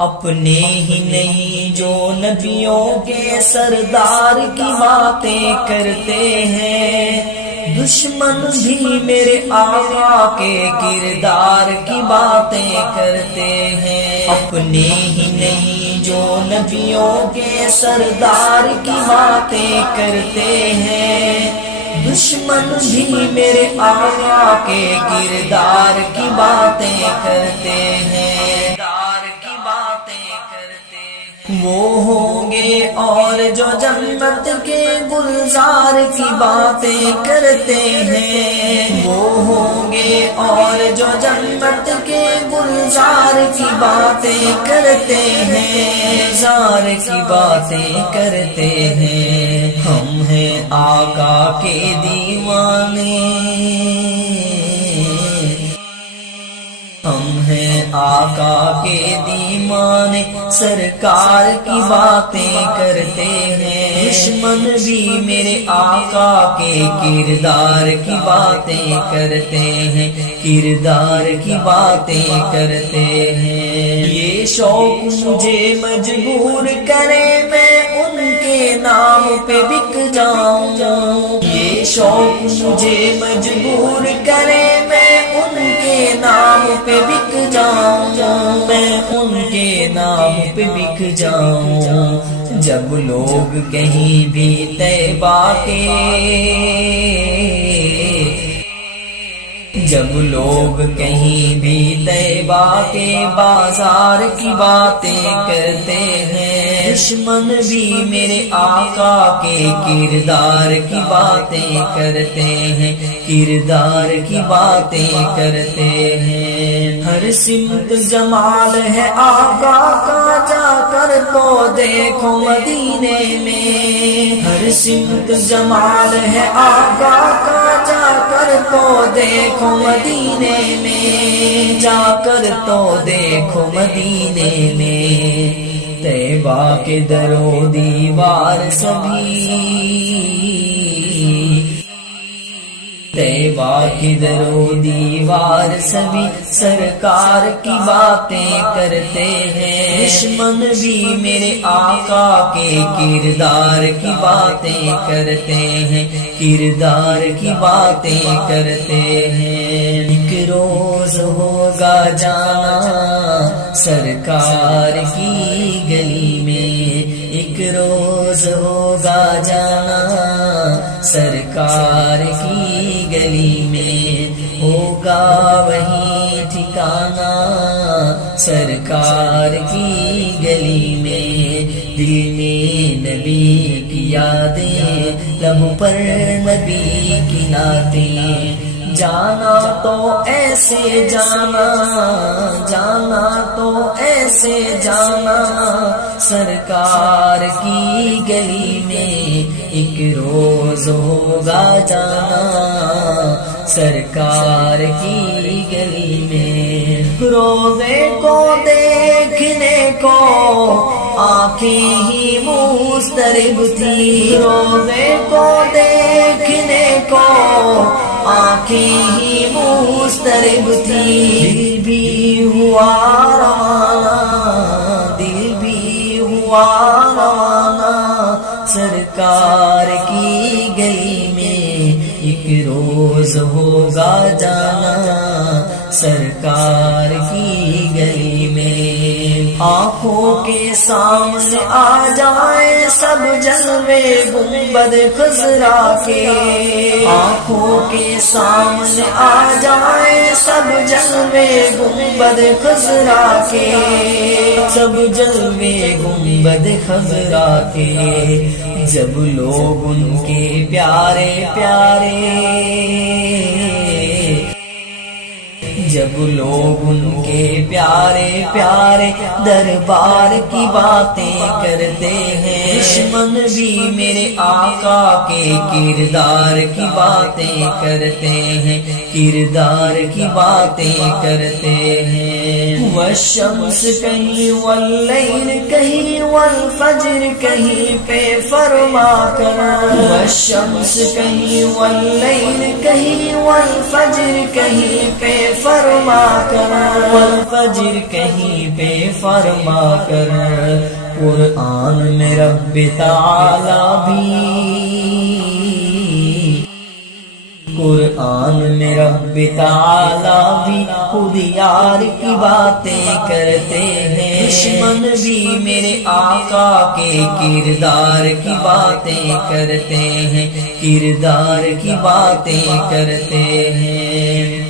اپنے ہی نہیں جو نبیوں کے سردار کی باتیں کرتے ہیں، دشمن بھی میرے آقا کے کردار کی باتیں کرتے ہیں۔ اپنے ہی نہیں جو نبیوں کے سردار کی باتیں کرتے ہیں، دشمن بھی میرے آقا کے کردار کی باتیں کرتے ہیں۔ وہ ہوں گے اور جو جنت کے گلزار کی باتیں کرتے ہیں، وہ ہوں گے اور جو جنت کے گلزار کی باتیں کرتے ہیں، زار کی باتیں کرتے ہیں۔ ہم ہیں آقا کے دیوانے، ہم ہیں آقا کے دیوانے، سرکار کی باتیں کرتے ہیں۔ دشمن بھی میرے آقا کے کردار کی باتیں کرتے ہیں، کردار کی باتیں کرتے ہیں۔ یہ شوق مجھے مجبور کرے میں ان کے نام پہ بک جاؤں، یہ شوق مجھے مجبور کرے میں ان کے نام پہ بک جاؤں، میں ان کے نام پہ بک جاؤں۔ جب لوگ کہیں بھی طیبہ کے، جب لوگ کہیں بھی طیبہ کے بازار کی باتیں کرتے ہیں، دشمن بھی میرے آقا کے کردار کی باتیں کرتے ہیں، کردار کی باتیں کرتے ہیں۔ ہر سمت جمال ہے آقا کا، جا کر تو دیکھو مدینے میں، ہر سمت جمال ہے آقا کا، جا کر تو دیکھو مدینے میں، جا کر تو دیکھو مدینے میں۔ طیبہ کے در و دیوار سبھی، طیبہ کی در و دیوار سبھی سرکار کی باتیں کرتے ہیں۔ دشمن بھی میرے آقا کے کردار کی باتیں کرتے ہیں، کردار کی باتیں کرتے ہیں۔ ایک روز ہوگا جانا سرکار کی گلی میں، ایک روز ہوگا جانا سرکار کی گلی میں، ہوگا وہیں ٹھکانا سرکار کی گلی میں۔ دل میں نبی کی یادیں، لب پر نبی کی نعتیں، جانا تو ایسے جانا، جانا تو ایسے جانا سرکار کی گلی میں، ایک روز ہوگا جانا سرکار کی گلی میں۔ روزے کو دیکھنے کو آنکھیں ہی مضطرب تھی، روزے کو دیکھنے کو آنکھیں ہی مضطرب تھی۔ دل بھی ہوا روانہ، دل بھی ہوا روانہ سرکار کی گلی میں، ایک روز ہوگا جانا سرکار کی گلی میں۔ آنکھوں کے سامنے آ جائے سب جلوے گنبد خضرا کے، آنکھوں کے سامنے آ جائے سب جلوے گنبد خضرا کے، سب جلوے گنبد خضرا کے۔ جب لوگ ان کے پیارے پیارے، جب لوگ ان کے پیارے پیارے دربار کی باتیں کرتے ہیں، دشمن بھی میرے آقا کے کردار کی باتیں کرتے ہیں، کردار کی باتیں کرتے ہیں۔ والشمس کہیں واللیل کہیں والفجر کہیں پہ فرما کر، والشمس کہیں واللیل کہیں والفجر کہیں پہ فرما فرما کر، والفجر کہیں پہ فرما کر، قرآن میں رب تعالی بھی، قرآن میں رب تعالی بھی خود یار کی باتیں کرتے ہیں، دشمن بھی میرے آقا کے کردار کی باتیں کرتے ہیں، کردار کی باتیں کرتے ہیں۔